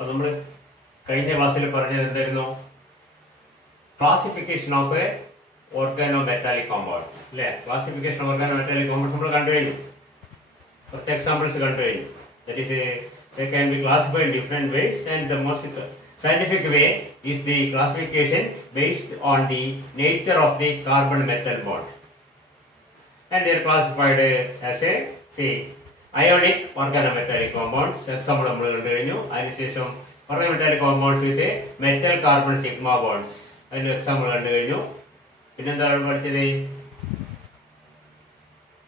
അപ്പോൾ നമ്മൾ കഴിഞ്ഞ ക്ലാസ്സിൽ പറഞ്ഞത് എന്തായിരുന്നു? Classification of a organo metallic compounds അല്ലേ? Classification of organo metallic compounds നമ്മൾ കണ്ടു കഴിഞ്ഞു. കുറച്ച് എക്സാമ്പിൾസ് കണ്ടു കഴിഞ്ഞു. That is they can be classified in different ways, and the most scientific way is the classification based on the nature of the carbon metal bond, and they are classified as a ionic organometallic compounds. Example നമ്മൾ കണ്ടു കഴിഞ്ഞു. അതിനുശേഷം organometallic compounds with a metal carbon sigma bonds, അതിന്റെ example കണ്ടു കഴിഞ്ഞു. പിന്നെന്താണ് പഠിച്ചത്?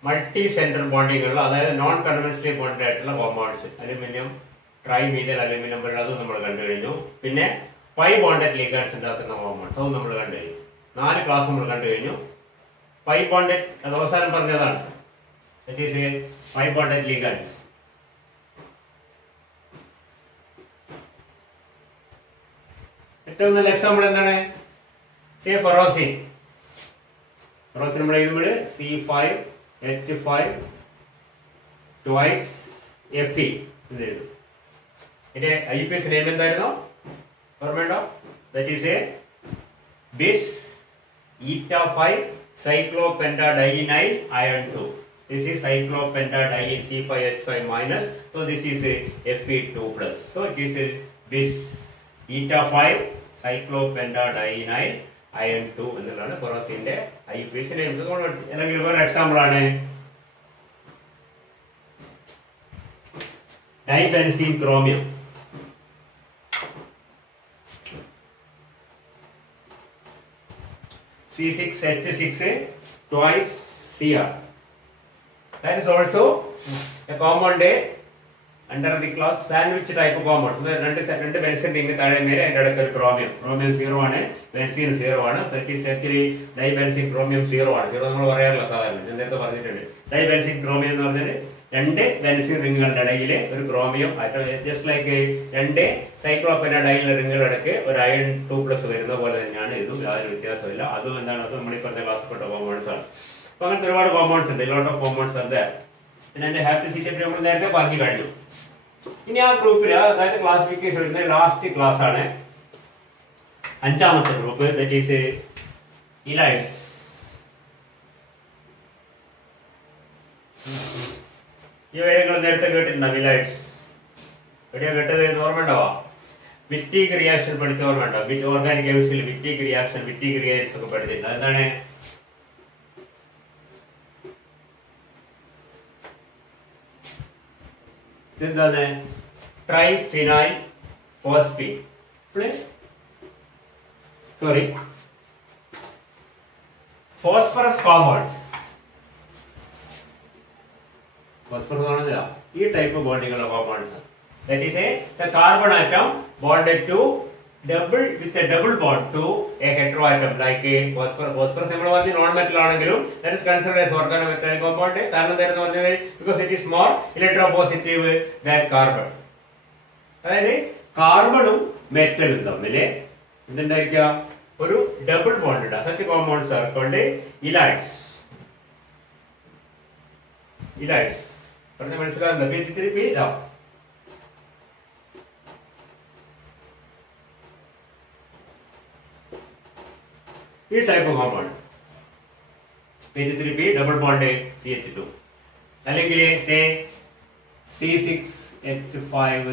Multi center bonding ഉള്ള, അതായത് നോൺ കൺവെൻഷണൽ ബോണ്ടഡ് ആയിട്ടുള്ള കോമ്പൗണ്ട്സ്, അലുമിനിയം ട്രൈമീഥൈൽ അലുമിനിയം പോലുള്ള അതും നമ്മൾ കണ്ടു കഴിഞ്ഞു. പിന്നെ പൈ ബോണ്ടഡ് ലിഗാൻഡ്സ് ഉണ്ടാക്കുന്ന കോമ്പൗണ്ട്സ് അതും നമ്മൾ കണ്ടു കഴിഞ്ഞു. 4 ക്ലാസ് നമ്മൾ കണ്ടു കഴിഞ്ഞു. പൈ ബോണ്ടഡ് അത് അവസാനം പറഞ്ഞതാണ്. That is pi bonded ligands. ഏറ്റവും നല്ല എക്സാമ്പിൾ എന്താണ്? ഫെറോസിൻ. ഫെറോസിൻ നമ്മൾ എഴുതുമ്പോൾ C5H5 twice Fe എന്ന് എഴുതും. ഇതിന്റെ IUPAC നെയിം എന്തായിരുന്നു? ഓർമ്മയുണ്ടോ? That is a bis eta5 cyclopentadienyl iron 2. This is cyclopentadiene C5H5 minus, so this is Fe2 plus. So it is bis eta5 cyclopentadienyl iron 2 എന്നുള്ളതാണ് ഫെറോസിന്റെ IUPAC നെയിം. അല്ലെങ്കിൽ വേറെ example ആണ് ഡൈബെൻസീൻ chromium. C6H6 twice Cr. That is also a compound under the class sandwich type of compounds. രണ്ട് benzene ring താഴെ മേലെ അതിന്റെ ഇടയ്ക്ക് ഒരു ക്രോമിയം 0 ആണ്, ബെൻസീൻ 0 ആണ്. So it is actually dibenzene chromium 0 ആണ്. 0 നമ്മൾ പറയാറില്ല സാധാരണ, ഞാൻ നേരത്തെ പറഞ്ഞിട്ടുണ്ട്. ഡൈബെൻസീൻ ക്രോമിയം എന്ന് പറഞ്ഞാൽ 2 ബെൻസീൻ റിങ്ങുകളുടെ ഇടയിൽ ഒരു ക്രോമിയം, ജസ്റ്റ് ലൈക്ക് 2 സൈക്ലോപെന്റാഡൈൻ റിങ്ങുകളുടെ ഇടയ്ക്ക് ഒരു അയൺ 2+ വരുന്ന പോലെ തന്നെയാണ് ഇതും. യാതൊരു വ്യത്യാസമില്ല. അതും എന്താണ്? അത് നമ്മൾ ഈ പറഞ്ഞ ക്ലാസ്സിൽപ്പെട്ട കോമ്പൗണ്ട്സ് ആണ്. അപ്പൊ അങ്ങനത്തെ ഒരുപാട് കോമ്പൗണ്ട്സ് ഉണ്ട്. ലോട്ട് ഓഫ് കോമ്പൗണ്ട്സ് ഉണ്ട്. പിന്നെ അതിന്റെ ഹാപ്റ്റിസിറ്റി നമ്മൾ നേരത്തെ പറഞ്ഞു കഴിഞ്ഞു. ഇനി ആ ഗ്രൂപ്പിൽ, അതായത് ക്ലാസിഫിക്കേഷൻ വരുന്ന ലാസ്റ്റ് ക്ലാസ് ആണ് 5ാമത്തെ ഗ്രൂപ്പ്. That is ylides. ഈ പേരുകൾ നേരത്തെ കേട്ടിട്ടുണ്ടാവും. ഇലൈഡ്സ് എവിടെയാ കേട്ടത്? ഓർമ്മ ഉണ്ടാവാ? വിറ്റീഗ് റിയാക്ഷൻ പഠിച്ച ഓർമ്മ ഉണ്ടാവും. ഓർഗാനിക് കെമിസ്ട്രിയിൽ വിറ്റീഗ് റിയാക്ഷൻ, വിറ്റീഗ് റിയാക്ഷൻ ഒക്കെ പഠിച്ചിട്ടുണ്ട്. എന്താണ്? ഇതെന്താണ്? Triphenyl phosphine plus phosphorus compounds. Phosphorus ആണല്ല, ഈ ടൈപ്പ് ബോണ്ടിങ്ങുള്ള compounds. That is a carbon atom bonded to with a double bond to a heteroatom like a phosphorus നമ്മൾ പറഞ്ഞു നോൺ മെറ്റൽ ആണെങ്കിലും that is considered as organometallic compound. കാരണം എന്തായിരുന്നു പറഞ്ഞത്? because it is more electropositive than carbon. അതായത് കാർബണും മെറ്റലും തമ്മിൽ എന്തുണ്ടായിരിക്കുക? ഒരു double bond ഉണ്ട്. such compounds are called ഇലൈഡ്സ്. ഇലൈഡ്സ് പറഞ്ഞ മനസ്സിലാകുന്ന പേജ് 3 ഇതാ. ഈ type compound page 3 double bond CH2 അല്ലെങ്കിൽ say C6H5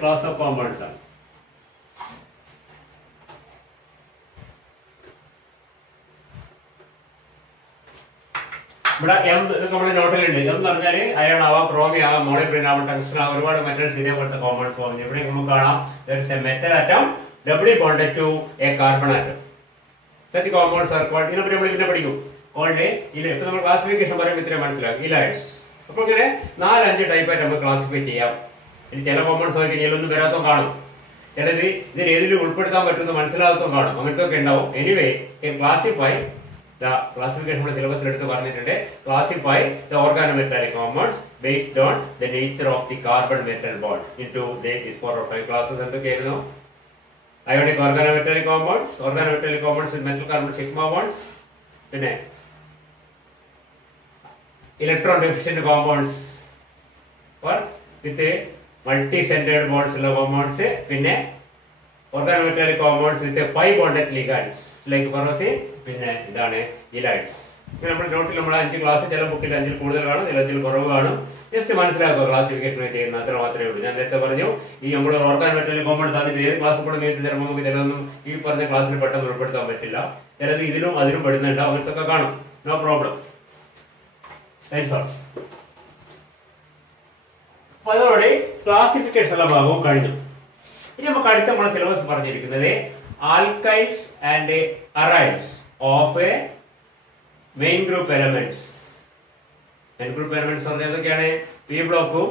class of compounds ആണ്. ഇവിടെ എം നമ്മുടെ നോട്ടിലുണ്ട്. എം എന്ന് പറഞ്ഞാൽ അയൺ ആവാം, ക്രോമിയം ആവാം, മോളിബ്ഡിൻ ആവാം, ടങ്സ്റ്റൺ ആവാം, ഒരുപാട് മെറ്റൽസ് ഇതേപോലത്തെ കോമ്പൗണ്ട്സ് ആവും. ഇവിടെ നമുക്ക് കാണാം metal atom doubly bonded to a carbon atom. Such compounds are called, ഇതിനെ നമ്മൾ പിന്നെ പഠിക്കും. കോൾഡ് ഇപ്പൊ നമ്മൾ ക്ലാസിഫിക്കേഷൻ പറയുമ്പോൾ ഇത്രയും മനസ്സിലാക്കും, ഇലൈഡ്സ്. അപ്പൊ ഇങ്ങനെ 4-5 ടൈപ്പായിട്ട് നമുക്ക് ക്ലാസിഫൈ ചെയ്യാം. ഇനി ചില കോമ്പൗണ്ട്സ് നോക്കി ഇതിലൊന്നും വരാത്തതും കാണും, ചിലത് ഇതിൽ ഏതിലും ഉൾപ്പെടുത്താൻ പറ്റുന്ന മനസ്സിലാകത്തും കാണും, അങ്ങനത്തെ ഒക്കെ ഉണ്ടാവും. Anyway classify the classification syllabus എടുത്ത് പറഞ്ഞിട്ടുണ്ട്. Classify the organometallic compounds based on the nature of the carbon metal bond into these 4 or 5 classes. എന്തൊക്കെയായിരുന്നു? Ionic organometallic compounds, organometallic compounds with metal carbon sigma bonds, പിന്നെ electron deficient compounds or with multi centred bonds ഉള്ള compounds, പിന്നെ organometallic compounds with pi bonded ligands like ferrocene, പിന്നെ ഇതാണ് ഇലൈഡ്സ്. നമ്മുടെ നോട്ടിൽ നമ്മൾ 5 class, ചില ബുക്കിൽ 5 കൂടുതൽ കാണും, ചില 5 കുറവ് കാണും. ജസ്റ്റ് മനസ്സിലാക്കുക ക്ലാസിഫിക്കേഷൻ ചെയ്യുന്ന അത്ര മാത്രമേ ഉള്ളൂ. ഞാൻ നേരത്തെ പറഞ്ഞു ഈ നമ്മൾ ഓർഗാനോമെറ്റാലിക് കോമ്പൗണ്ട് തന്നിട്ട് ഏത് ക്ലാസ് കൂടെ നേരിട്ട് ചിലപ്പോൾ നമുക്ക് ചിലതൊന്നും ഈ പറഞ്ഞ ക്ലാസ്സിൽ പെട്ടെന്ന് ഉൾപ്പെടുത്താൻ പറ്റില്ല. ചിലത് ഇതിലും അതിലും പെടുന്നുണ്ട്, അവർക്കൊക്കെ കാണും. No problem. അപ്പൊ അതോടെ ക്ലാസിഫിക്കേഷൻ ഉള്ള ഭാഗവും കഴിഞ്ഞു. ഇനി നമുക്ക് അടുത്ത നമ്മുടെ സിലബസ് പറഞ്ഞിരിക്കുന്നത് alkyls and aryls of a main group elements. Main group elements പറഞ്ഞാൽ ഏതൊക്കെയാണ്? പി ബ്ലോക്കും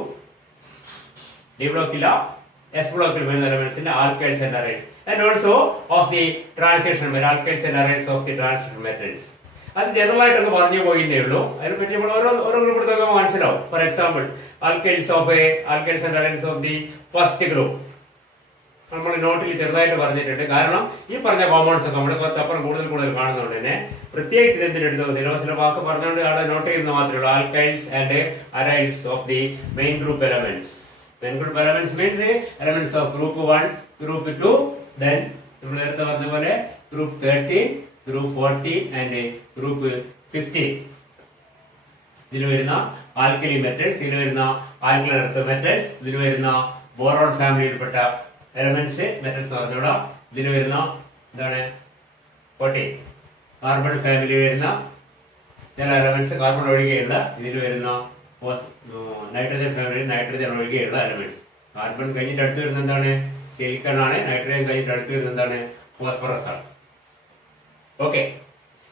ഡി ബ്ലോക്കില്ല എസ് ബ്ലോക്കിൽ വരുന്ന എലമെന്റ്സിന്റെ alkyls and aryls, and also of the transition alkyls and aryls of the transition metals. അത് ജനറൽ ആയിട്ടൊന്ന് പറഞ്ഞു പോയിന്നേ ഉള്ളൂ. അതിനെപ്പറ്റി നമ്മൾ ഓരോ ഗ്രൂപ്പ് എടുത്തൊക്കെ മനസ്സിലാവും. For example alkyls and aryls of the first group നമ്മൾ നോട്ടിൽ ചെറുതായിട്ട് പറഞ്ഞിട്ടുണ്ട്. കാരണം ഈ പറഞ്ഞ കോമ്പൗണ്ട്സ് ഒക്കെ നമ്മുടെ കുറച്ചപ്പുറം കൂടുതൽ കാണുന്നതുകൊണ്ട് തന്നെ പ്രത്യേകിച്ച് എന്തിനെടുത്തു സിലബസിലെ വാക്ക് പറഞ്ഞുകൊണ്ട് അവിടെ നോട്ട് ചെയ്യുന്ന മാത്രമേ ഉള്ളൂ. Alkyls and aryls of the main group elements. Main group elements means elements of group 1, group 2, then നമ്മൾ നേരത്തെ പറഞ്ഞ പോലെ ഗ്രൂപ്പ് 13, ഗ്രൂപ്പ് 14 ആൻഡ് ഗ്രൂപ്പ് 15. ഇതിൽ വരുന്ന ആൽക്കലി മെറ്റൽസ്, ഇതിൽ വരുന്ന ആൽക്കലൈൻ എർത്ത് മെറ്റൽസ്, ഇതിൽ വരുന്ന ബോറോൺ ഫാമിലിയിൽപ്പെട്ട എലമെന്റ്സ് മെറ്റൽസ് പറഞ്ഞൂടാ. ഇതിൽ വരുന്ന എന്താണ് 14 കാർബൺ ഫാമിലി വരുന്ന ചില എലമെന്റ്സ്, കാർബൺ ഒഴികെയുള്ള ഇതിൽ വരുന്ന നൈട്രജൻ ഫാമിലി, നൈട്രജൻ ഒഴികെയുള്ള എലമെന്റ്സ്. കാർബൺ കഴിഞ്ഞിട്ട് അടുത്ത് വരുന്ന എന്താണ്? സിലിക്കൺ ആണ്. നൈട്രജൻ കഴിഞ്ഞിട്ട് അടുത്ത് വരുന്ന എന്താണ്? ഫോസ്ഫറസ് ആണ്. ഓക്കെ,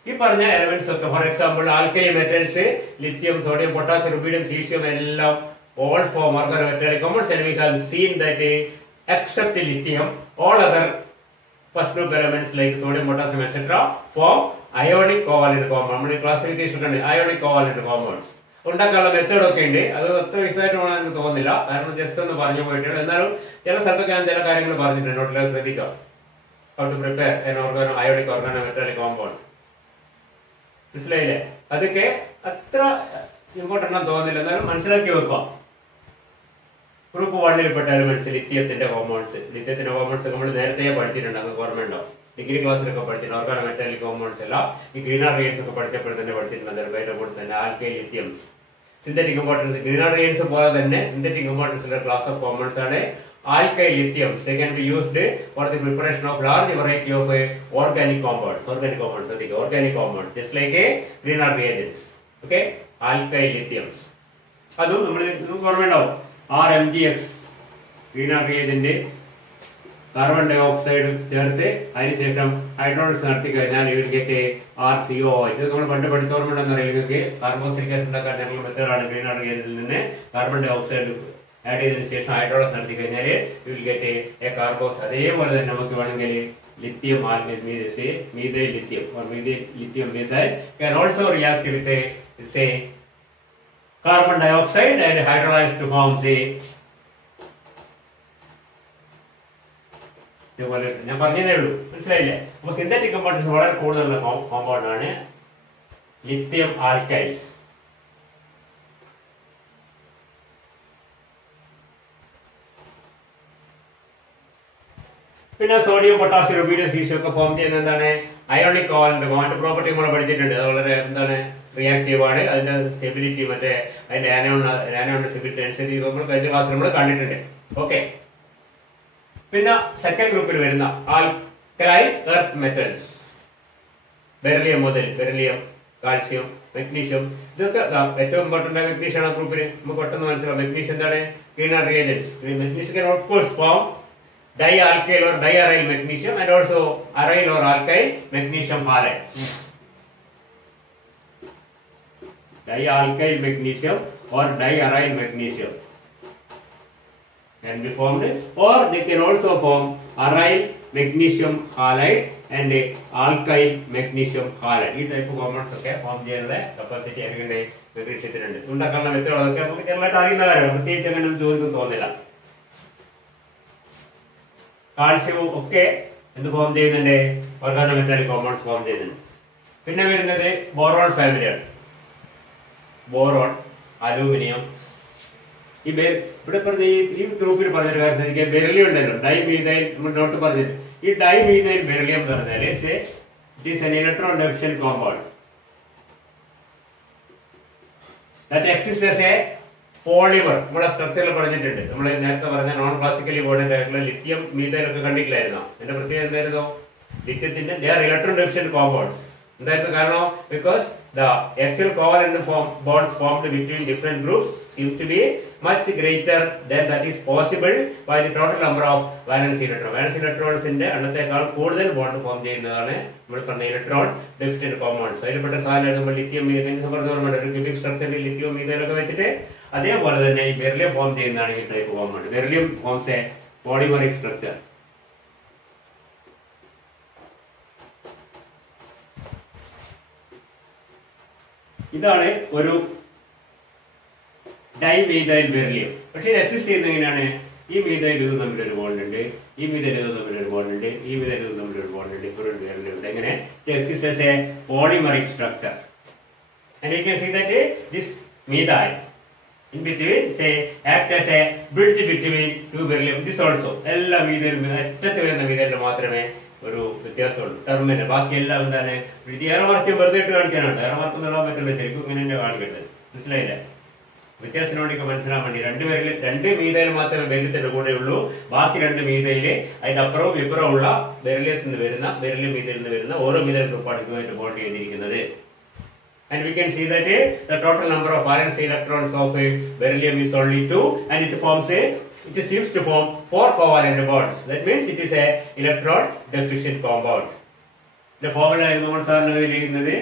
ഈ പറഞ്ഞ എലമെന്റ്സ് ഒക്കെ for example alkali metals lithium, sodium, potassium, rubidium, caesium എല്ലാം all form organometallic compounds, and we have seen that except lithium all other first group elements like sodium, potassium etc. form ionic covalent compounds. നമ്മുടെ classification ഉണ്ട് ionic covalent compounds. ഉണ്ടാക്കാനുള്ള method ഒക്കെ ഉണ്ട്. അത് അത്ര വിശദമായിട്ട് വേണമെന്ന് എനിക്ക് തോന്നുന്നില്ല, കാരണം ജസ്റ്റ് ഒന്ന് പറഞ്ഞു പോയിട്ടുണ്ട്. എന്നാലും ചില സ്ഥലത്തൊക്കെ ഞാൻ ചില കാര്യങ്ങൾ പറഞ്ഞിട്ടുണ്ട്, നോട്ടിൽ ശ്രദ്ധിക്കാം. How to prepare an ionic organometallic compound. മനസ്സിലായില്ലേ? അതൊക്കെ അത്ര ഇമ്പോർട്ടൻ്റ് ആണെന്ന് തോന്നുന്നില്ല, എന്നാലും മനസ്സിലാക്കി വെക്കുക. ഗ്രൂപ്പ് 1ൽപ്പെട്ട എലമെന്റ്സ് ലിഥിയത്തിന്റെ കോമ്പൗണ്ട്സ് നമ്മൾ നേരത്തെ പഠിച്ചിട്ടുണ്ട്, അങ്ങ് ഓർമ്മയുണ്ടാവും. ഡിഗ്രി ക്ലാസ്സിലൊക്കെ പഠിച്ചിട്ടുണ്ട്. ഓർഗാനോമെറ്റാലിക് കോമ്പൗണ്ട്സ് അല്ല, ഈ ഗ്രീനാർ റിയൻസ് ഒക്കെ പഠിച്ചപ്പോൾ തന്നെ പഠിച്ചിട്ടുണ്ട്. അതിന്റെ കൂടെ തന്നെ ആൽക്കൈൽ ലിഥിയംസ്, സിന്തറ്റിക് കോമ്പൗണ്ട്സ്. ഗ്രീനാർ റിയൻസ് പോലെ തന്നെ സിന്തറ്റിക് കോമ്പൗണ്ട്സിന്റെ ക്ലാസ് ഓഫ് കോമ്പൗണ്ട്സ് ആണ് alkyl lithiums. They can be used for the preparation of large variety of organic compounds, just like a Grignard reagents. Okay, alkyl lithiums. അതും നമ്മൾ ഓർമ്മയുണ്ടാവും. RMgX Grignard reagent കാർബൺ ഡൈ ഓക്സൈഡ് ചേർത്ത് അതിനുശേഷം hydrolysis നടത്തി കഴിഞ്ഞാൽ you will get a RCOO. ഇത് നമ്മൾ പണ്ട് പഠിച്ച ഓർമ്മയുണ്ടെന്ന് അറിയാം നിങ്ങൾക്ക്. കാർബോക്സിലിക് ആസിഡ് ഉണ്ടാക്കാൻ ഞങ്ങൾ മെത്തേഡാണ് Grignard reagentൽ നിന്ന് കാർബൺ ഡൈ ഓക്സൈഡ് ആഡ് ചെയ്തതിനു ശേഷം ഹൈഡ്രോളിസിസ് നടത്തി കഴിഞ്ഞാൽ you will get a കാർബോക്സ്. അതേപോലെ തന്നെ നമുക്ക് വേണമെങ്കിൽ lithium methyl lithium or lithium methyl can also react with say carbon dioxide and hydrolyze to form say. ഇതുപോലെ ഞാൻ പറഞ്ഞതേ ഉള്ളൂ, മനസ്സിലായില്ലേ? അപ്പൊ സിന്തറ്റിക് കോമ്പൗണ്ട്സ് വളരെ കൂടുതലുള്ള കോമ്പൗണ്ട് ആണ് ലിഥിയം ആൽക്കൈൽസ്. പിന്നെ സോഡിയം, പൊട്ടാസ്യം, റുബീഡിയം, സീഷ്യം ഒക്കെ ഫോം ചെയ്യുന്ന എന്താണ്? Ionic covalent compound. പ്രോപ്പർട്ടി നമ്മൾ പഠിച്ചിട്ടുണ്ട്. അത് വളരെ എന്താണ്? റിയാക്റ്റീവ് ആണ്. അതിന്റെ സ്റ്റെബിലിറ്റി മറ്റേ അതിന്റെ ആനോണിന്റെ സ്റ്റെബിലിറ്റി അനുസരിച്ച് നമ്മൾ കഴിഞ്ഞ ക്ലാസ്സിൽ നമ്മൾ കണ്ടിട്ടുണ്ട്. ഓക്കെ, പിന്നെ സെക്കൻഡ് ഗ്രൂപ്പിൽ വരുന്ന ആൽക്കലൈൻ എർത്ത് മെറ്റൽസ്, ബെറിലിയം മുതൽ കാൽസ്യം, മെഗ്നീഷ്യം, ഇതൊക്കെ ഏറ്റവും ഇമ്പോർട്ടന്റ് ആയ മെഗ്നീഷ്യം ആണ് ഗ്രൂപ്പിൽ. നമുക്ക് പെട്ടെന്ന് മനസ്സിലാവും മെഗ്നീഷ്യം എന്താണ്? Grignard reagents. Magnesium can of course form dialkyl or diaryl magnesium and also aryl or alkyl magnesium halide. Dialkyl magnesium or diaryl magnesium can be formed, or they can also form aryl magnesium halide and alkyl magnesium halide. ഈ type compounds ഒക്കെ form ചെയ്യാനുള്ള capacity അറിയേണ്ട മെഗ്നീഷ്യത്തിനുണ്ട്. ഉണ്ടാക്കാനുള്ള method അതൊക്കെ നമുക്ക് ചെറുതായിട്ട് അറിയുന്ന കാര്യമാണ്, പ്രത്യേകിച്ച് അങ്ങനെ ചോദിക്കും തോന്നില്ല. കാൽസ്യവും ഒക്കെ എന്ത് ഫോം ചെയ്യുന്നുണ്ട്? ഓർഗാനോമെറ്റാലിക് കോമ്പൗണ്ട്സ് ഫോം ചെയ്യുന്നുണ്ട്. പിന്നെ വരുന്നത് ബോറോൺ ഫാമിലിയാണ്. Boron, aluminium. ഇവിടെ പറഞ്ഞ ഈ ഗ്രൂപ്പിൽ പറഞ്ഞൊരു കാര്യം ശ്രദ്ധിക്കുക, ബെറിലിയം ഉണ്ടല്ലോ, ഡൈമീഥൈൽ നോട്ട് പറഞ്ഞിട്ട്. ഈ ഡൈമീഥൈൽ ബെറിലിയം എന്ന് പറഞ്ഞാൽ it is an electron deficient compound that exists as a polymer. നമ്മളെ സ്ട്രക്ചറിൽ പറഞ്ഞിട്ടുണ്ട്. നമ്മൾ നേരത്തെ പറഞ്ഞ നോൺ ക്ലാസിക്കലി ബോണ്ടഡ് ആയിട്ടുള്ള ലിഥിയം മീഥൈലൊക്കെ കണ്ടിട്ടില്ലായിരുന്നോ? എന്റെ പ്രത്യേകത എന്തായിരുന്നു? ലിഥ്യത്തിന്റെ they are electron deficient compounds. എന്തായിരുന്നു കാരണം? Because the actual covalent bonds formed between different groups seems to be much greater than that is possible by the total number of valence electrons. Valence electronsന്റെ എണ്ണത്തേക്കാൾ കൂടുതൽ bond form ചെയ്യുന്നതാണ് നമ്മൾ പറഞ്ഞ electron deficient compounds. അതിൽപ്പെട്ട സാധനമാണ് നമ്മൾ lithium methyl പറഞ്ഞ ഓർമ്മയുണ്ട്. ഒരു ക്യൂബിക് സ്ട്രക്ചറിൽ ലിഥിയം മീഥൈലൊക്കെ വെച്ചിട്ട് അതേപോലെ തന്നെ ഈ ബെറിലിയം ഫോം ചെയ്യുന്നതാണ് ഈ type compound. Beryllium forms A polymeric structure. ഇതാണ് ഒരു ഡൈമീഥൈൽ ബെറിലിയം. പക്ഷെ ഇത് എക്സിസ്റ്റ് ചെയ്യുന്നത് എങ്ങനെയാണ്? ഈ മീഥൈൽ ഇത് തമ്മിലൊരു ബോണ്ട് ഉണ്ട്, ഈ മീഥൈൽ ഇത് തമ്മിലൊരു ബോണ്ട് ഉണ്ട്, ഈ മീഥൈൽ ഇത് തമ്മിലൊരു ബോണ്ട് ഉണ്ട്, ഇപ്പോൾ ഒരു ബെറിലിയം ഉണ്ട്. എങ്ങനെ? It exist as A polymeric structure. And you can see that this methyl in between say act as a bridge between two beryllium. This also എല്ലാ മീഥൈലും അറ്റത്ത് വരുന്ന മീഥൈലിൽ മാത്രമേ ഒരു വ്യത്യാസമുള്ളൂ ടെർമിന്. ബാക്കി എല്ലാം എന്താണ്? ഇത് ഏറെ മാർക്ക് വെറുതെ ഇട്ട് കാണിക്കാനുണ്ട്. ഏറെ മാർക്ക് നേടാൻ പറ്റില്ല. ശരിക്കും ഇങ്ങനെ തന്നെ കാണിക്കേണ്ടത്. മനസ്സിലായില്ലേ? വ്യത്യാസം വേണ്ടിയൊക്കെ മനസ്സിലാൻ വേണ്ടി രണ്ട് മീഥൈൽ മാത്രമേ ബെറിലിയത്തിന്റെ കൂടെ ഉള്ളൂ. ബാക്കി രണ്ട് മീഥൈല് അതിന്റെ അപ്പുറവും ഇപ്പുറമുള്ള ബെറിലിയത്തിൽ നിന്ന് വരുന്ന ബെറിലിയം മീഥൈലിൽ നിന്ന് വരുന്ന ഓരോ മീഥൈൽ ഗ്രൂപ്പാണ് ഇതുമായിട്ട് ബോണ്ട് ചെയ്തിരിക്കുന്നത്. And we can see that the total number of valence electrons of beryllium is only 2, and it seems to form 4 covalent bonds. That means it is a electron deficient compound. The formula is നമ്മൾ സാധാരണ എഴുതുന്നത്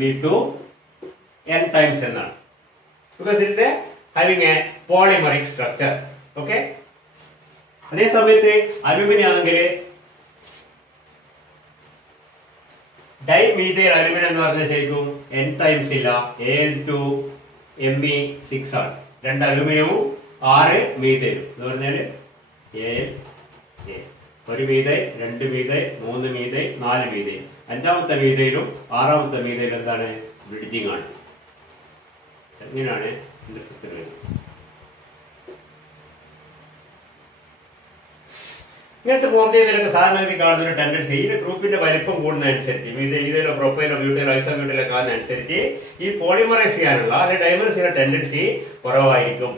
Me2 n times എന്നാണ്. Because it is having a polymeric structure. Okay? അതേ സമയത്ത് aluminium ആണെങ്കിൽ dimethyl aluminium എന്ന് പറഞ്ഞ ശരിക്കും n ടൈംസ് ഇല്ല, Al2 Me6 ആണ്. 2 അലുമിനിയവും 6 മീഥൈലും എന്ന് പറഞ്ഞാല് ഒരു മീഥൈൽ, 2 മീഥൈൽ, 3 മീഥൈൽ, 4 മീഥൈൽ. 5ാമത്തെ മീഥൈലും 6ാമത്തെ മീഥൈലും എന്താണ്? ബ്രിഡ്ജിങ് ആണ്. ഇങ്ങനെയാണ് ഇതിന്റെ സ്ട്രക്ചർ വരുന്നത്. ഇങ്ങനത്തെ ഫോം ചെയ്തതിലൊക്കെ സാധാരണഗതി കാണുന്ന ഒരു ടെൻഡൻസി, ഈ ഗ്രൂപ്പിന്റെ വലിപ്പം കൂടുന്നതനുസരിച്ച് ഇതിലോ പ്രൊപ്പൈലോ ബ്യൂട്ടൈലോ ഐസോബ്യൂട്ടൈലോ കാണുന്നതനുസരിച്ച് ഈ പോളിമറൈസ് ചെയ്യാനുള്ള അല്ലെങ്കിൽ ഡൈമറൈസ് ചെയ്യാനുള്ള ടെൻഡൻസി കുറവായിരിക്കും.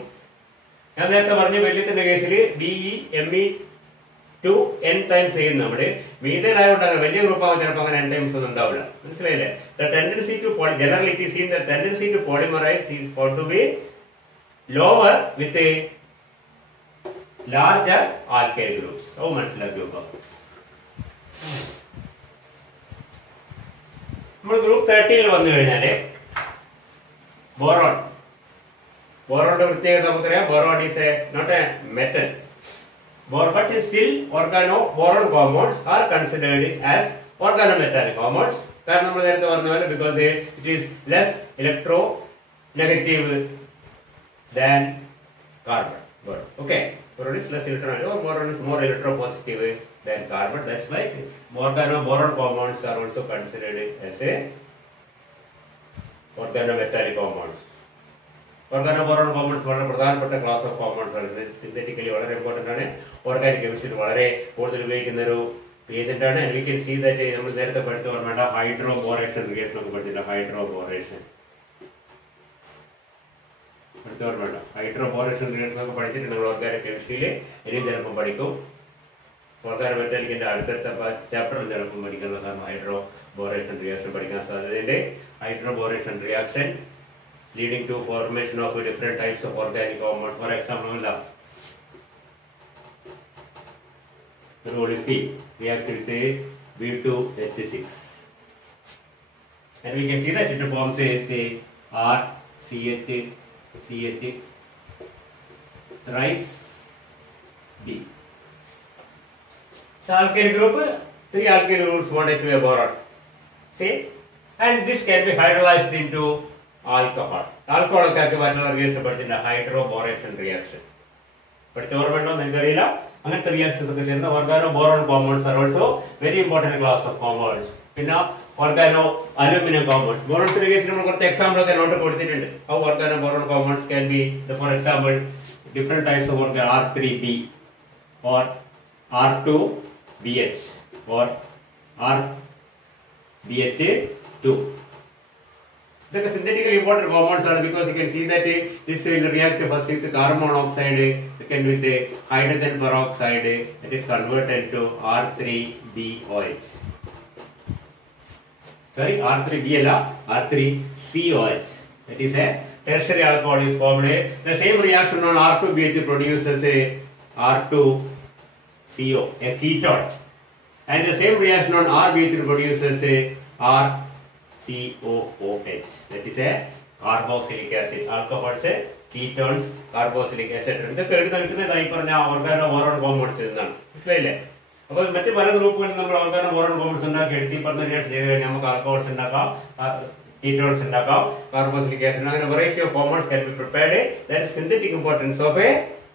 ഞാൻ നേരത്തെ പറഞ്ഞു വെള്ളിയത്തിന്റെ കേസിൽ Me2 n ടൈംസ് ചെയ്യുന്ന നമ്മുടെ മീഥൈൽ ആയതുകൊണ്ട് വലിയ ഗ്രൂപ്പാകുമ്പോൾ ചിലപ്പോൾ അങ്ങനെ n ടൈംസ് ഒന്നും ഉണ്ടാവില്ല. മനസ്സിലായില്ലേ? The tendency to generally it is seen the tendency to polymerise is for to be lower with larger alkyl groups. Oh, മനസ്സിലാക്കി നോക്കാം. നമ്മൾ ഗ്രൂപ്പ് 13 വന്നു കഴിഞ്ഞാല് ബോറോണിന്റെ പ്രത്യേകത നമുക്കറിയാം. Boron is not a metal, but still boron compounds are considered as organometallic compounds. കാരണം നമ്മൾ നേരത്തെ പറഞ്ഞ പോലെ because it is less electronegative than carbon. Okay. Boron is less electronegative, or boron is more electropositive than carbon. That's why boron compounds are also considered as a organometallic compounds. Organoboron compounds വളരെ പ്രധാനപ്പെട്ട class of compounds ആണ്. Synthetically വളരെ important ആണ്. Organic കെമിസ്ട്രിയിൽ വളരെ കൂടുതൽ ഉപയോഗിക്കുന്ന ഒരു agent ആണ്. വി കൻ സീ ദാറ്റ് നമ്മൾ നേരത്തെ പഠിച്ച ഓർമ്മ ഹൈഡ്രോബോറേഷൻ റിയാക്ഷൻ ഒക്കെ പഠിച്ചില്ല. ഹൈഡ്രോബോറേഷൻ റിയാക്ഷൻ ഒക്കെ പഠിച്ചിട്ട് നിങ്ങൾ ഓർഗാനിക് കെമിസ്ട്രിയിൽ ഇനിയും ചിലപ്പം പഠിക്കും. ഓർഗാനോമെറ്റാലിക്കിന്റെ അടുത്തടുത്ത ചാപ്റ്ററിൽ ചിലപ്പം പഠിക്കുന്ന സാധനം ഹൈഡ്രോബോറേഷൻ റിയാക്ഷൻ പഠിക്കാൻ സാധ്യതയുണ്ട്. Hydroboration reaction leading to formation of different types of organic compounds. For example, role is P react with B2H6, and we can see that it forms a R CH thrice D. So alkyl group, 3 alkyl groups bonded to a boron. See, and this can be hydrolyzed into alcohol. Alcohol ഒക്കെ മാറ്റുന്ന reaction പഠിച്ചിട്ടുണ്ട്, hydroboration reaction. പഠിച്ച ഓർമ്മയുണ്ടോ നിങ്ങൾക്കറിയില്ല. അങ്ങനത്തെ reactions ഒക്കെ ചെയ്യുന്ന organo boron compounds are also very important class of compounds. പിന്നെ ഓർഗാനോ അലുമിനിയം കോമ്പൗണ്ട്സ്. ബോറോൺസിന്റെ കേസിൽ നമ്മൾ കുറച്ച് എക്സാമ്പിൾ ഒക്കെ നോട്ട് കൊടുത്തിട്ടുണ്ട്. How organo boron compounds can be for example different types of organ R3B or R2BH or RBH2. They are synthetically important compounds because you can see that this will react first with carbon monoxide, second with the hydrogen peroxide, it is converted to R3BOH. Sorry, R3B R3COH. That is a tertiary alcohol is formed. The same reaction on R2BH produces a R2CO, a ketone, and the same reaction on RBH produces a RCOOH. That is a carboxylic acid. Alcohols, ketones, carboxylic acid. ഇതൊക്കെ എടുത്ത് നിൽക്കുന്നത് ഈ പറഞ്ഞ organo boron compounds എന്നാണ്. മനസ്സിലായില്ലേ? അപ്പോൾ മറ്റു പല ഗ്രൂപ്പുകളിൽ നമ്മൾ ഓർഗാനോ ബോറോൺ കോമ്പൗണ്ട്സ് ഉണ്ടാക്കി എടുത്ത് പറഞ്ഞ റിയാക്ഷൻ ചെയ്ത് കഴിഞ്ഞാൽ നമുക്ക് ആൽക്കഹോൾസ് ഉണ്ടാക്കാം, ketones ഉണ്ടാക്കാം, carboxylic acid, അങ്ങനെ variety of compounds can be prepared. That is synthetic importance of a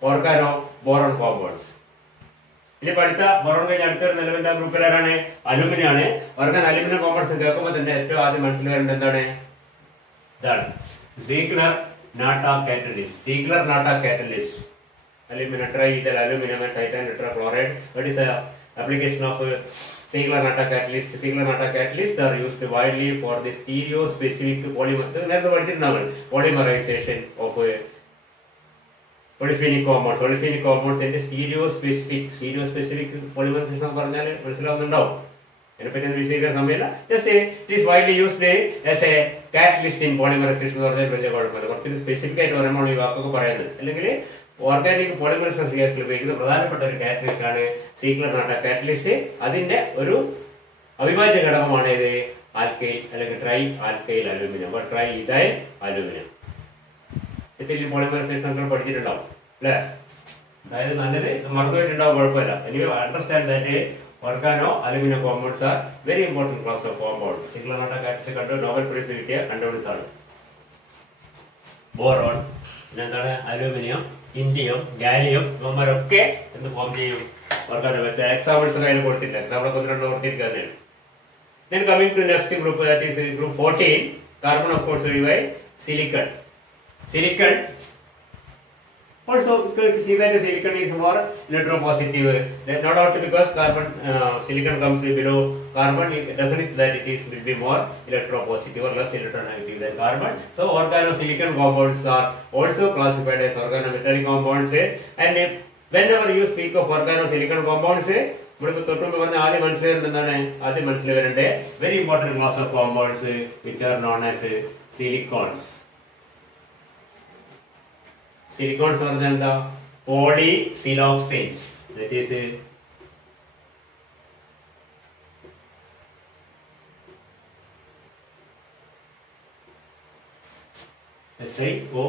organo boron compounds. ഇനി അടുത്ത ബോറോൺ കഴിഞ്ഞ അടുത്തൊരു നിലവിലെ ഗ്രൂപ്പിൽ ആരാണ്? അലുമിനിയം ആണ്. ഓർഗാൻ അലുമിനിയം കോമ്പൗണ്ട്സ് കേൾക്കുമ്പോൾ തന്നെ ഏറ്റവും ആദ്യം മനസ്സിൽ വരേണ്ടത് എന്താണ്? ഇതാണ് Ziegler Natta catalyst. Ziegler Natta catalyst. Aluminium tri aluminium titanium tetrachloride. What is the application of Ziegler-Natta catalyst? Ziegler-Natta catalysts are used widely for the stereospecific polymerization of polyphenic compounds. Polyphenic compounds and stereospecific polymerization പറഞ്ഞാൽ മനസ്സിലാവുന്നുണ്ടാവും. അതിനെപ്പറ്റി വിശദീകരിക്കാൻ സമയമില്ല. Just it is widely used as a catalyst in polymerization എന്ന് പറഞ്ഞാൽ വലിയ കുഴപ്പമില്ല. കുറച്ച് specific ആയിട്ട് പറയുമ്പോൾ ഈ വാക്കൊക്കെ പറയുന്നത്. അല്ലെങ്കിൽ ഓർഗാനിക് പോളിമറൈസേഷൻ റിയാക്ഷനിൽ ഉപയോഗിക്കുന്ന പ്രധാനപ്പെട്ട ഒരു കാറ്റലിസ്റ്റ് ആണ് സീഗ്ലർ-നാട്ട കാറ്റലിസ്റ്റ്. അതിന്റെ ഒരു അവിഭാജ്യ ഘടകമാണ് ഇത് ആൽക്കൈൽ അല്ലെങ്കിൽ tri alkyl aluminium, tri ethyl aluminium. ഇത്തിരി പോളിമറൈസേഷൻ ഒക്കെ പഠിച്ചിട്ടുണ്ടാവും അല്ലെ? അതായത് നല്ലത് മറന്നുപോയിട്ടുണ്ടാവും, കുഴപ്പമില്ല. Anyway understand that organo aluminium compounds are very important class of compound. Ziegler Natta catalyst കണ്ടു നോബൽ പ്രൈസ് കിട്ടിയ കണ്ടുപിടുത്താണ്. ബോറോൺ, പിന്നെന്താണ് അലൂമിനിയം, ഇൻഡിയം, ഗാലിയം, ഇവന്മാരൊക്കെ എന്ത് ഫോം ചെയ്യും? ഓർഗാനോ. എക്സാമ്പിൾസ് കയ്യിൽ കൊടുത്തില്ല, എക്സാമ്പിളൊക്കെ ഒന്ന് രണ്ട് ഓർത്തിരിക്കുക തന്നെയാണ്. Then coming to next group, that is group 14, carbon of course derived silicon. Silicon also you can see that silicon is more electropositive. No doubt because carbon silicon comes below carbon, definitely that it is will be more electropositive or less electronegative than carbon. So organosilicon compounds are also classified as organometallic compounds. And whenever you speak of organosilicon compounds, നമ്മളിപ്പോ തൊട്ടുമ്പ് പറഞ്ഞ ആദ്യം മനസ്സിലാവേണ്ടത് എന്താണ്? ആദ്യം മനസ്സിലാവേണ്ടത് very important class of compounds which are known as silicones. Silicones പറഞ്ഞാൽ എന്താ? Polysiloxanes. That is SiO.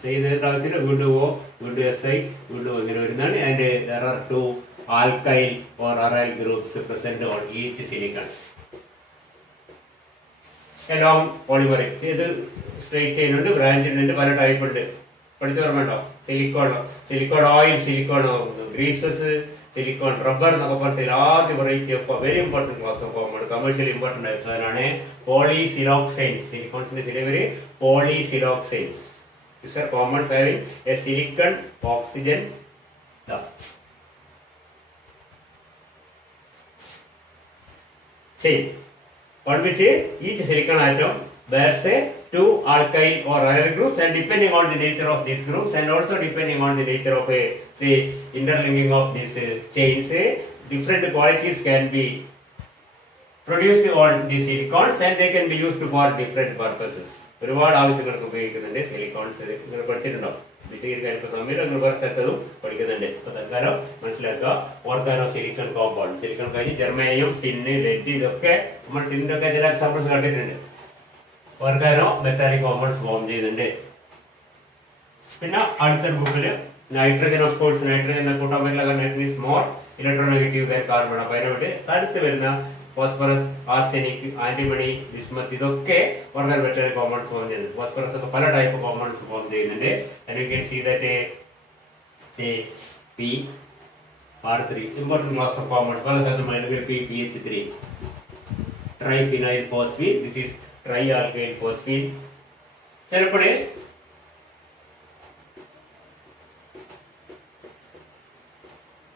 SI ആവശ്യമില്ല, വീണ്ടും O, വീണ്ടും SI, വീണ്ടും ഇങ്ങനെ വരുന്നതാണ്. And there are two alkyl or aryl groups present on each silicon. Along polymeric. ഇത് straight ചെയ്യുന്നുണ്ട്, ബ്രാഞ്ച് ഉണ്ട്, പല ടൈപ്പ് ഉണ്ട്. പഠിച്ചു ഓർമ്മയുണ്ടോ? Silicone, silicone oil, silicone greases, silicone rubber എന്നൊക്കെ പറഞ്ഞിട്ട് large variety of very important class of compound, commercially important ആയ സാധനമാണ് പോളിസിലോക്സൈൻസ്. സിലിക്കോൺസിന്റെ ചില പേര് പോളിസിലോക്സൈൻസ്. These are compounds having a silicon oxygen chain on which each silicon atom bears a two alkyl or aryl groups, and depending on the nature of these groups and also depending on the nature of a say interlinking of these chains, different qualities can be produced on these silicons and they can be used for different purposes. ഒരുപാട് ആവശ്യങ്ങൾക്ക് ഉപയോഗിക്കുന്നുണ്ട് silicones. നിങ്ങൾ പഠിച്ചിട്ടുണ്ടോ? വിശദീകരിക്കാൻ ഇപ്പൊ സമയം നിങ്ങൾ പഠിച്ചതും പഠിക്കുന്നുണ്ട്. ഇപ്പൊ തൽക്കാലം മനസ്സിലാക്കുക ഓർഗാനോ സിലിക്കൺ കോമ്പൗണ്ട്. സിലിക്കൺ കഴിഞ്ഞ് ജെർമേനിയം, ടിന്ന്, ലെഡ്, ഇതൊക്കെ നമ്മൾ ടിന്നിന്റെ ഒക്കെ ചില എക്സാമ്പിൾസ് കണ്ടിട്ടുണ്ട്. ഓർഗാനോ മെറ്റാലിക് കോമ്പൗണ്ട്സ് ഫോം ചെയ്യുന്നുണ്ട്. പിന്നെ അടുത്ത ഗ്രൂപ്പില് നൈട്രജൻ. ഓഫ് കോഴ്സ് നൈട്രജൻ കൂട്ടാൻ പറ്റില്ല, nitrogen is more electronegative than carbon. അപ്പൊ അതിനോട് അടുത്ത് വരുന്ന ഫോസ്ഫറസ്, ആർസെനിക്, ആന്റിമണി, ബിസ്മത്ത്, ഇതൊക്കെ ഓർഗാനോ മെറ്റാലിക് കോമ്പൗണ്ട്സ് ഫോം ചെയ്യുന്നുണ്ട്. ഫോസ്ഫറസ് ഒക്കെ പല ടൈപ്പ് കോമ്പൗണ്ട്സ് ഫോം ചെയ്യുന്നുണ്ട്. And you can see that P R3. Important class of compounds. One is the P PH3. Triphenyl phosphine. This is trialkyl phosphine. Then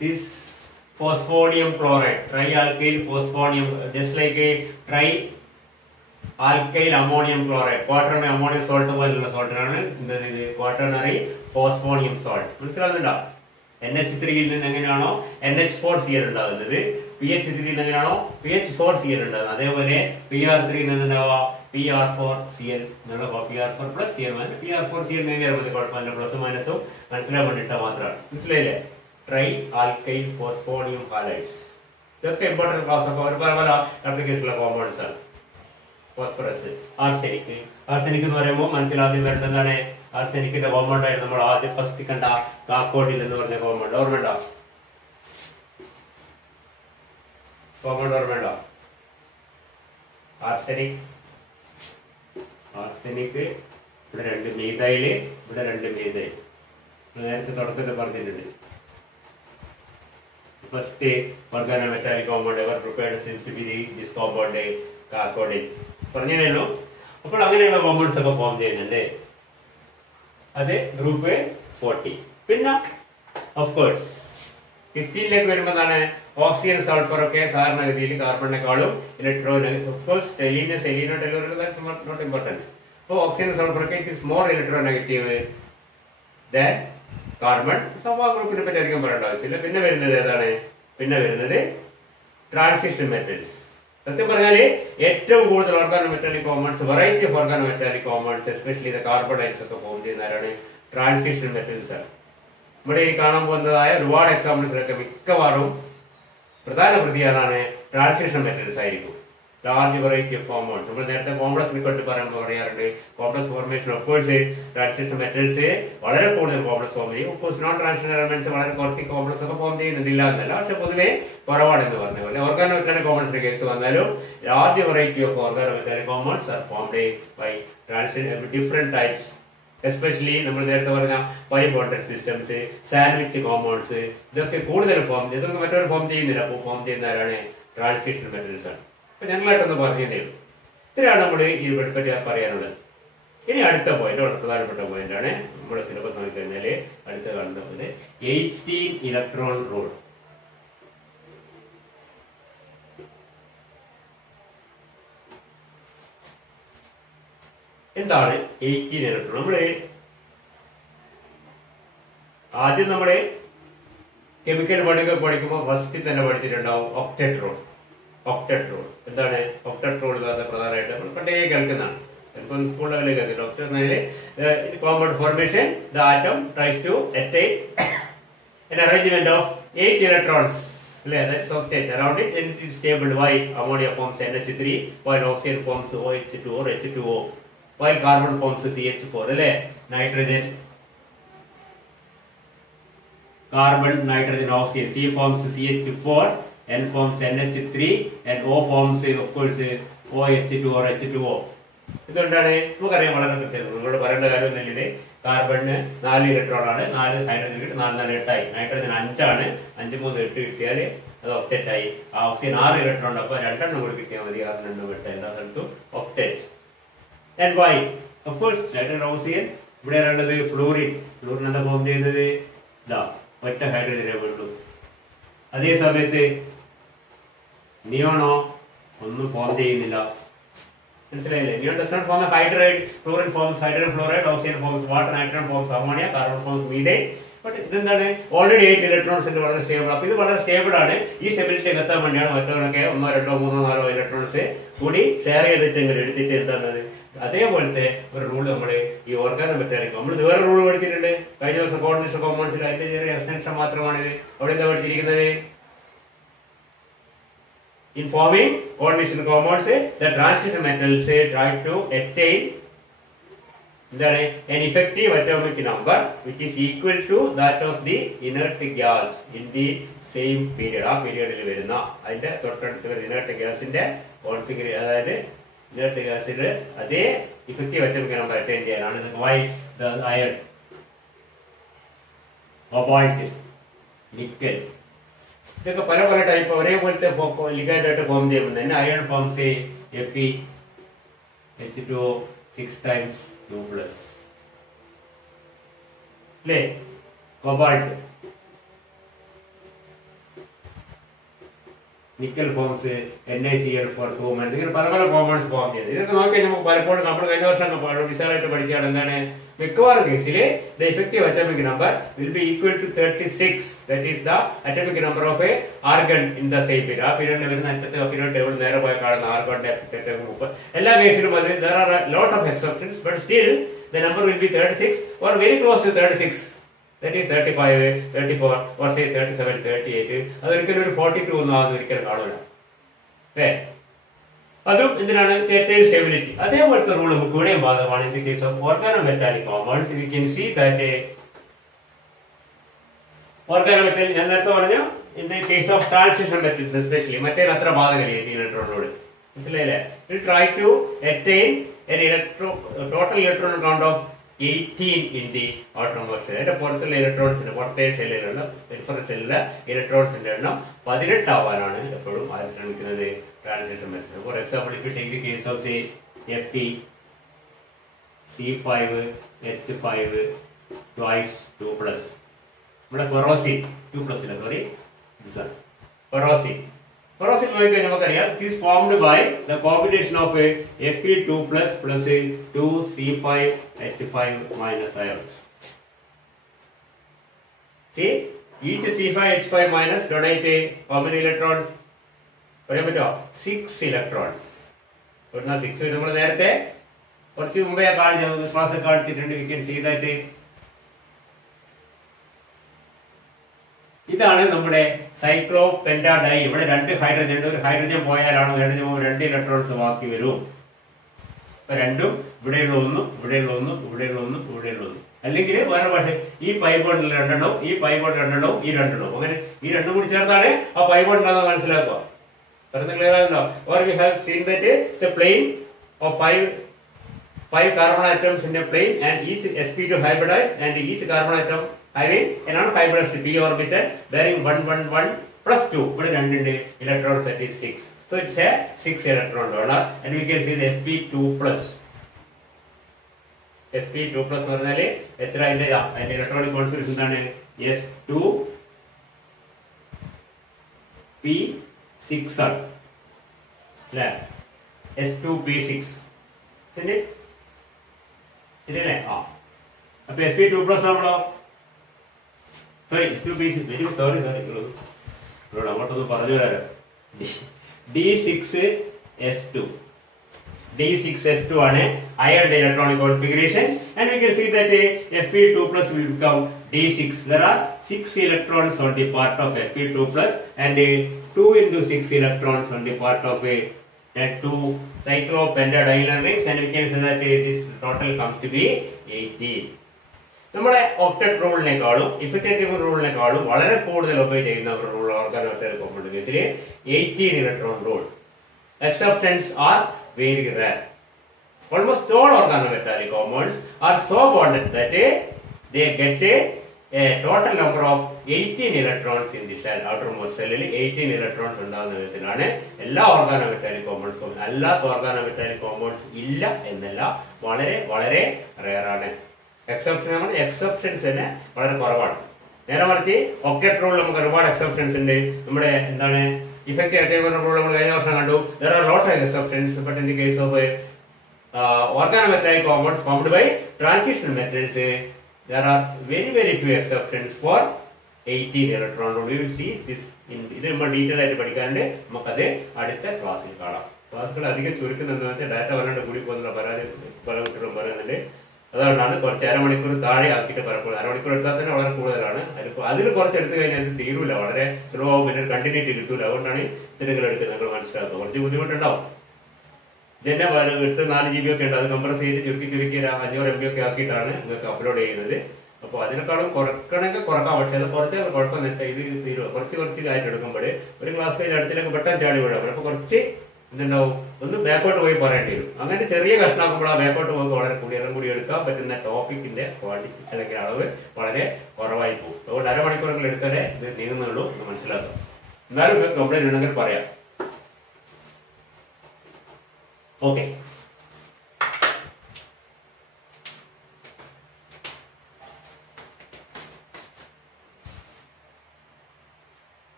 this phosphonium chloride, trialkyl phosphonium, just like a trialkyl ammonium chloride, quaternary ammonium salt salt, quaternary phosphonium salt. NH3 യിൽ നിന്ന് എങ്ങനെയാണോ NH4Cl ഉണ്ടാകുന്നത്, PH3 യിൽ നിന്ന് എങ്ങനെയാണോ PH4Cl ഉണ്ടാകുന്നത്, അതേപോലെ PR3 യിൽ നിന്ന് ഉണ്ടാവുക PR4Cl എന്നുള്ള PR4 plus Cl minus PR4Cl എഴുതിയാൽ മതി, കുഴപ്പമില്ല. പ്ലസും മൈനസും മനസ്സിലാൻ വേണ്ടിയിട്ട് മാത്രമാണ്. മനസ്സിലായില്ലേ? ട്രൈ ആൽക്കൈൽ ഫോസ്ഫോണിയം ഹാലൈഡ്സ്, ഇതൊക്കെ ഇമ്പോർട്ടന്റ് ക്ലാസ് ഒക്കെ ഒരു പല ആപ്ലിക്കേഷനുള്ള കോമ്പൗണ്ട്സ് ആണ്. Phosphorus, arsenic. ആർസെനിക് എന്ന് പറയുമ്പോൾ മനസ്സിലാദ്യം വരുന്നത് എന്താണ്? ആർസെനിക്കിന്റെ കോമ്പൗണ്ട് ആയിട്ട് നമ്മൾ ആദ്യം ഫസ്റ്റ് കണ്ട കാക്കോഡിൽ എന്ന് പറഞ്ഞ കോമ്പൗണ്ട് ഓർമ്മയുണ്ടോ? കോമ്പൗണ്ട് ഓർമ്മയുണ്ടോ? ആർസെനിക്, ആർസെനിക്, ഇവിടെ 2 മീഥൈല്, ഇവിടെ 2 മീഥൈൽ. നേരത്തെ തുടക്കത്തിൽ പറഞ്ഞിട്ടുണ്ട്. First organometallic compound ever prepared seems to be this compound കാക്കോഡിൽ പറഞ്ഞല്ലോ. അപ്പോൾ അങ്ങനെയുള്ള കോമ്പൗണ്ട്സ് ഒക്കെ ഫോം ചെയ്യുന്നുണ്ട്. അത് ഗ്രൂപ്പ് 40. പിന്നെ ഓഫ് കോഴ്സ് 15ലേക്ക് വരുമ്പോൾ ഓക്സിജൻ സൾഫർ ഒക്കെ സാധാരണഗതിയിൽ കാർബണിനെക്കാളും electronegative. Of course telluro seleno telluro that's not important. അപ്പോൾ ഓക്സിജൻ സൾഫർ ഒക്കെ it is more electronegative than carbon. ആ ഗ്രൂപ്പിനെ പറ്റി ആയിരിക്കും പറയേണ്ട ആവശ്യമില്ല. പിന്നെ വരുന്നത് ഏതാണ്? പിന്നെ വരുന്നത് ട്രാൻസിഷൻ മെറ്റൽസ്. സത്യം പറഞ്ഞാൽ ഏറ്റവും കൂടുതൽ organometallic compounds, variety of organometallic compounds, especially ഇത് കാർബണൈഡ്സ് ഒക്കെ ഫോം ചെയ്യുന്നവരാണ് ട്രാൻസിഷൻ മെറ്റൽസ് ആണ്. ഇവിടെ ഈ കാണാൻ പോകുന്നതായ ഒരുപാട് എക്സാമ്പിൾസിലൊക്കെ മിക്കവാറും പ്രധാന പ്രതിയാണ് ട്രാൻസിഷൻ മെറ്റൽസ് ആയിരിക്കും. Large variety of compounds. നമ്മൾ നേരത്തെ കോംപ്ലക്സ് ലിക്വിഡ് പറയുമ്പോൾ പറയാറുണ്ട് complex formation. Of course transition metals വളരെ കൂടുതൽ കോംപ്ലക്സ് ഫോം ചെയ്യും. Of course non transition elements വളരെ കുറച്ച് കോംപ്ലക്സ് ഒക്കെ ഫോം ചെയ്യുന്നില്ല എന്നല്ല, പക്ഷെ പൊതുവെ കുറവാണെന്ന് പറഞ്ഞ പോലെ ഓർഗാനോമെറ്റാലിക് കോമ്പൗണ്ട്സിന്റെ കേസ് വന്നാലും large variety of organometallic compounds are formed by transition different types. Especially നമ്മൾ നേരത്തെ പറഞ്ഞ pi bonded systems, sandwich compounds, ഇതൊക്കെ കൂടുതൽ ഫോം ചെയ്ത് ഇതൊക്കെ മറ്റൊരു ഫോം ചെയ്യുന്നില്ല. അപ്പോൾ ഫോം ചെയ്യുന്നവരാണ് ട്രാൻസിഷൻ മെറ്റൽസ് ആണ്. അപ്പൊ ഞങ്ങളായിട്ടൊന്ന് പറഞ്ഞതേ ഉള്ളൂ. ഇത്രയാണ് നമ്മൾ ഈ പറ്റി പറയാനുള്ളത്. ഇനി അടുത്ത പോയിന്റ്, വളരെ പ്രധാനപ്പെട്ട പോയിന്റ് ആണ്. നമ്മുടെ സിലബസ് നോക്കി കഴിഞ്ഞാൽ അടുത്ത കാണുന്നത് 18 ഇലക്ട്രോൺ റൂൾ. എന്താണ് 18 ഇലക്ട്രോൺ? ആദ്യം നമ്മള് കെമിക്കൽ ബോണ്ടിംഗ് പഠിക്കുമ്പോൾ ഫസ്റ്റ് തന്നെ പഠിച്ചിട്ടുണ്ടാവും ഒക്ടറ്റ് റൂൾ. ഒക്ടറ്റ് റൂൾ എന്താണ്? ഒക്ടറ്റ് റൂൾ പ്രധാനമായിട്ട് നമ്മൾ പണ്ടേ കേൾക്കുന്നതാണ്. സ്കൂൾ ലെവലിൽ കേൾക്കുന്നത്. ഒക്ടറ്റ് എന്നതിൽ compound formation, the atom tries to attain an arrangement of 8 electrons. That is octet around it, and it is stable. Why? Ammonia forms NH3, while oxygen forms OH2 or H2O, while carbon forms CH4. Nitrogen, carbon, nitrogen, oxygen. C forms CH4, N forms NH3, and O forms, of course, OH2 or H2O. ഇതുകൊണ്ടാണ് നമുക്കറിയാം വളരെ കൃത്യം. നിങ്ങളോട് പറയേണ്ട കാര്യമൊന്നുമില്ല. ഇത് കാർബണിന് 4 electron ആണ്, 4 hydrogen കിട്ടി, 4 4 8 ആയി. നൈട്രജൻ 5 ആണ്, 5 3 8 കിട്ടിയാൽ അത് ഒക്ടറ്റ് ആയി. ഓക്സിജൻ 6 ഇലക്ട്രോൺ, അപ്പൊ 2 എണ്ണം കൂടി കിട്ടിയാൽ മതി. 6 എണ്ണം 8 എല്ലാ സ്ഥലത്തും octet. And why? Of course nitrogen, oxygen. ഇവിടെ വേണ്ടത് ഫ്ലൂറിൻ. ഫ്ലൂറിൻ എന്താ ഫോം ചെയ്യുന്നത്? ഇതാ ഒറ്റ ഹൈഡ്രജനെ വേണ്ടു. അതേ സമയത്ത് നിയോണോ ഒന്നും ഫോം ചെയ്യുന്നില്ല. മനസ്സിലായില്ലേ? Neon does not form a hydride. Fluorine forms hydrogen fluoride, oxygen forms water, nitrogen forms ammonia, carbon forms methane. But ഇതെന്താണ്? ഓൾറെഡി 8 ഇലക്ട്രോൺസ് ഉണ്ട്, വളരെ സ്റ്റേബിൾ. അപ്പൊ ഇത് വളരെ സ്റ്റേബിൾ ആണ്. ഈ സ്റ്റെബിലിറ്റിക്ക് എത്താൻ വേണ്ടിയാണ് മറ്റവരൊക്കെ 1 2 3 4 ഇലക്ട്രോൺസ് കൂടി ഷെയർ ചെയ്തിട്ടെങ്കിലും എടുത്തിട്ട് എന്താണത്? അതേപോലത്തെ ഒരു റൂൾ നമ്മള് ഈ ഓർഗാനോമെറ്റാലിക് നമ്മൾ വേറെ റൂൾ പഠിച്ചിട്ടുണ്ട് കഴിഞ്ഞ ദിവസം കോർഡിനേഷൻ കോമ്പൗണ്ട്സിൽ. അതിന്റെ ചെറിയ എക്സ്റ്റൻഷൻ മാത്രമാണിത്. അവിടെ എന്താ പഠിച്ചിരിക്കുന്നത്? In forming coordination compounds, the transition metals try to attain an effective atomic number which is equal to that of the inert gas in the same period. ആ പീരിയഡിൽ വരുന്ന അതിന്റെ തൊട്ടടുത്തുള്ള ഇനർട്ട് ഗ്യാസിന്റെ കോൺഫിഗറേഷൻ, അതായത് ഇനർട്ട് ഗ്യാസിൽ അതേ ഇഫക്റ്റീവ് അറ്റോമിക് നമ്പർ അറ്റൈൻ ചെയ്യാനാണ്. Why? The iron, cobalt, nickel. ഇതൊക്കെ പല പല ടൈപ്പ് ഒരേപോലത്തെ ലിഗാൻഡ് ആയിട്ട് ഫോം ചെയ്യുമ്പോൾ തന്നെ അയൺ ഫോംസ് Fe(H2O) 6 times 2+. അല്ലേ? കൊബാൾട്ട് നിക്കൽ ഫോംസ് NaCl4 ഇങ്ങനെ പല പല കോമ്പൗണ്ട്സ് ഫോം ചെയ്ത് ഇതൊക്കെ നോക്കിയാൽ നമുക്ക് പലപ്പോഴും നമ്മൾ കഴിഞ്ഞ വർഷം വിശാലമായിട്ട് പഠിക്കുകയാണ്. എന്താണ് മിക്കവാറും കേസിൽ the effective atomic number will be equal to 36. That is the atomic number of a argon in the same period. ആ പീരിയഡിൽ വരുന്ന അറ്റത്തെ പീരിയഡ് ടേബിൾ നേരെ പോയി കാണുന്ന ആർഗോണിന്റെ ഏറ്റവും മുമ്പ് എല്ലാ കേസിലും അത് there are a lot of exceptions, but still the number will be 36 or very close to 36. That is 35, 34 or say 37, 38. അതൊരിക്കലും ഒരു 42 ഒന്നും ആകുന്ന ഒരിക്കലും കാണില്ല. അതും എന്തിനാണ്? കേറ്റൈൽ സ്റ്റെബിലിറ്റി. അതേപോലത്തെ റൂൾ നമുക്ക് ഇവിടെയും ബാധകമാണ്. In the case of organometallic compounds we can see that organometallic ഞാൻ നേരത്തെ പറഞ്ഞു in the case of transition metals especially മറ്റേ അത്ര ബാധകമില്ല. 18 ഇലക്ട്രോണോട് മനസ്സിലായില്ലേ? Will try to attain an total electron count of 18 in the outermost shell. അതിന്റെ പുറത്തുള്ള ഇലക്ട്രോൺസിന്റെ പുറത്തെ ഷെല്ലിലുള്ള ഷെല്ലിലെ ഇലക്ട്രോൺസിന്റെ എണ്ണം 18 ആവാനാണ് എപ്പോഴും ആര് ശ്രമിക്കുന്നത്? Transition metal. For example if you take the case of say Fe(C5H5) twice 2+. ഇവിടെ ഫെറോസിൻ 2+ ഇല്ല, സോറി, ഫെറോസിൻ നോക്കിക്കഴിഞ്ഞാൽ നമുക്കറിയാം it is formed by the combination of Fe2+ plus 2C5H5 minus ions. See, each C5H5 minus donate how many electrons? പറയാൻ പറ്റുമോ? 6 electrons. 6 നമ്മൾ നേരത്തെ കുറച്ച് മുമ്പേ ക്ലാസ് കാണിച്ചിട്ടുണ്ട്. we can see that ഇതാണ് നമ്മുടെ സൈക്ലോപെന്റാഡൈ. ഇവിടെ 2 ഹൈഡ്രജൻ ഉണ്ട്. ഒരു ഹൈഡ്രജൻ പോയാലാണ് 2 ഇലക്ട്രോൺസ് ബാക്കി വരും. അപ്പൊ രണ്ടും ഇവിടെയുള്ള ഒന്നും ഇവിടെയുള്ള ഒന്നും ഇവിടെയുള്ള ഒന്നും ഇവിടെയുള്ള ഒന്നും. അല്ലെങ്കിൽ വേറെ പക്ഷേ ഈ പൈബോണ്ടിൽ 2 എണ്ണവും ഈ പൈബോണ്ട് 2 എണ്ണവും ഈ 2 എണ്ണവും അങ്ങനെ ഈ 2 കൂടി ചേർത്താണ് ആ പൈബോണ്ട് ഉണ്ടാകുന്നത് മനസ്സിലാക്കുക. പറയുന്നത് clear ആകുന്നോ? Or we have seen that the plane of 5 carbon atoms in a plane and each sp2 hybridized and each carbon atom having a non-hybridized p orbital bearing 1 1 1 plus 2. ഇവിടെ 2 ഉണ്ട്. Electrons, that is 6. So it's a 6 electron donor and we can see the Fe2+. Fe2+ എന്ന് പറഞ്ഞാൽ എത്ര അതിന്റെ electronic configuration എന്താണ്? S2p6 ആണ് അല്ലേ? S2p6 ശരിയല്ലേ? ആ അപ്പൊ Fe2+ ആണല്ലോ. അങ്ങോട്ടൊന്ന് പറഞ്ഞു തരാം. D6S2 ആണ് അയണിന്റെ electronic configuration and we can see that Fe2+ will become D6. There are 6 electrons on the part of Fe2+ and 2 into 6 electrons on the part of 2 cyclopentadiene rings and we can say that this total comes to be 18. നമ്മുടെ octet റൂളിനേക്കാളും effective റൂളിനേക്കാളും വളരെ കൂടുതൽ ഉപയോഗ ചെയ്യുന്ന ഒരു rule organometallic compound കേസിൽ 18 electron rule. Exceptions are very rare. Almost all organometallic compounds are so bonded that they get a total number of 18 electrons in the shell. Outermost shell 18 electrons ഉണ്ടാകുന്ന വിധത്തിലാണ് എല്ലാ organometallic കോമ്പൗണ്ട്സും. അല്ലാത്ത organometallic compounds ഇല്ല എന്നല്ല, വളരെ വളരെ rare ആണ്. Exceptions തന്നെ വളരെ കുറവാണ്. നേരെ മറിച്ച് ഒക്ടറ്റ് റൂൾ നമുക്ക് ഒരുപാട് എക്സെപ്ഷൻസ് ഉണ്ട്. നമ്മുടെ എന്താണ് ഇഫക്റ്റീവ് അറ്റൈൻമെന്റ് റൂൾ നമ്മൾ കഴിഞ്ഞ വർഷം കണ്ടു. There are a lot of exceptions, but in the case of organometallic compounds formed by transition metals, there are very very few exceptions for 18 electron rule. We will see this ഇത് നമ്മൾ detail ആയിട്ട് പഠിക്കാറുണ്ട്. നമുക്കത് അടുത്ത ക്ലാസ്സിൽ കാണാം. ക്ലാസ്സുകൾ അധികം ചുരുക്കുന്നുണ്ടെന്ന് വെച്ചാൽ ഡാറ്റ വല്ലാണ്ട് കൂടി പോകുന്ന പരാതി പല കുട്ടികളും പറയുന്നുണ്ട്. അതുകൊണ്ടാണ് കുറച്ച് അരമണിക്കൂർ താഴെ ആക്കിയിട്ട് പലപ്പോഴും അരമണിക്കൂർ എടുത്താൽ തന്നെ വളരെ കൂടുതലാണ്. അതിൽ കുറച്ച് എടുത്തു കഴിഞ്ഞാൽ അത് തീരൂല, വളരെ സ്ലോ ആവും, പിന്നെ കണ്ടിന്യൂറ്റി കിട്ടൂല. അതുകൊണ്ടാണ് ഇത്തരങ്ങൾ എടുക്കുന്നത്. നിങ്ങൾ മനസ്സിലാക്കുക, കുറച്ച് ബുദ്ധിമുട്ടുണ്ടാവും. ഇതന്നെ എടുത്ത് 4 GB ഒക്കെ ഉണ്ട്. അത് കംപ്രസ് ചെയ്ത് ചുരുക്കി 500 MB ഒക്കെ ആക്കിയിട്ടാണ് നിങ്ങൾക്ക് അപ്ലോഡ് ചെയ്യുന്നത്. അപ്പോൾ അതിനേക്കാളും കുറക്കണമെങ്കിൽ കുറക്കാം. പക്ഷെ അത് കുറച്ച് കുഴപ്പമെന്ന് വെച്ചാൽ ഇത് തീരുവ കുറച്ച് ആയിട്ട് എടുക്കുമ്പോൾ ഒരു ക്ലാസ് കഴിഞ്ഞ് അടുത്തേക്ക് പെട്ടെന്ന് ചാടി വിടാം. അപ്പോൾ കുറച്ച് എന്തുണ്ടാവും, ഒന്ന് ബാക്കോട്ട് പോയി പറയേണ്ടി വരും. അങ്ങനെ ചെറിയ കഷ്ണമാക്കുമ്പോൾ ആ ബാക്കോട്ട് പോകുമ്പോൾ വളരെ കൂടി എടുക്കാൻ പറ്റുന്ന ടോപ്പിക്കിന്റെ ക്വാളിറ്റി അല്ലെങ്കിൽ അളവ് വളരെ കുറവായി പോകും. അതുകൊണ്ട് അരമണിക്കൂറുകൾ എടുക്കാതെ ഇത് മനസ്സിലാക്കാം. എന്നാലും കംപ്ലൈന്റ് ഉണ്ടെങ്കിൽ പറയാം. ഓക്കെ.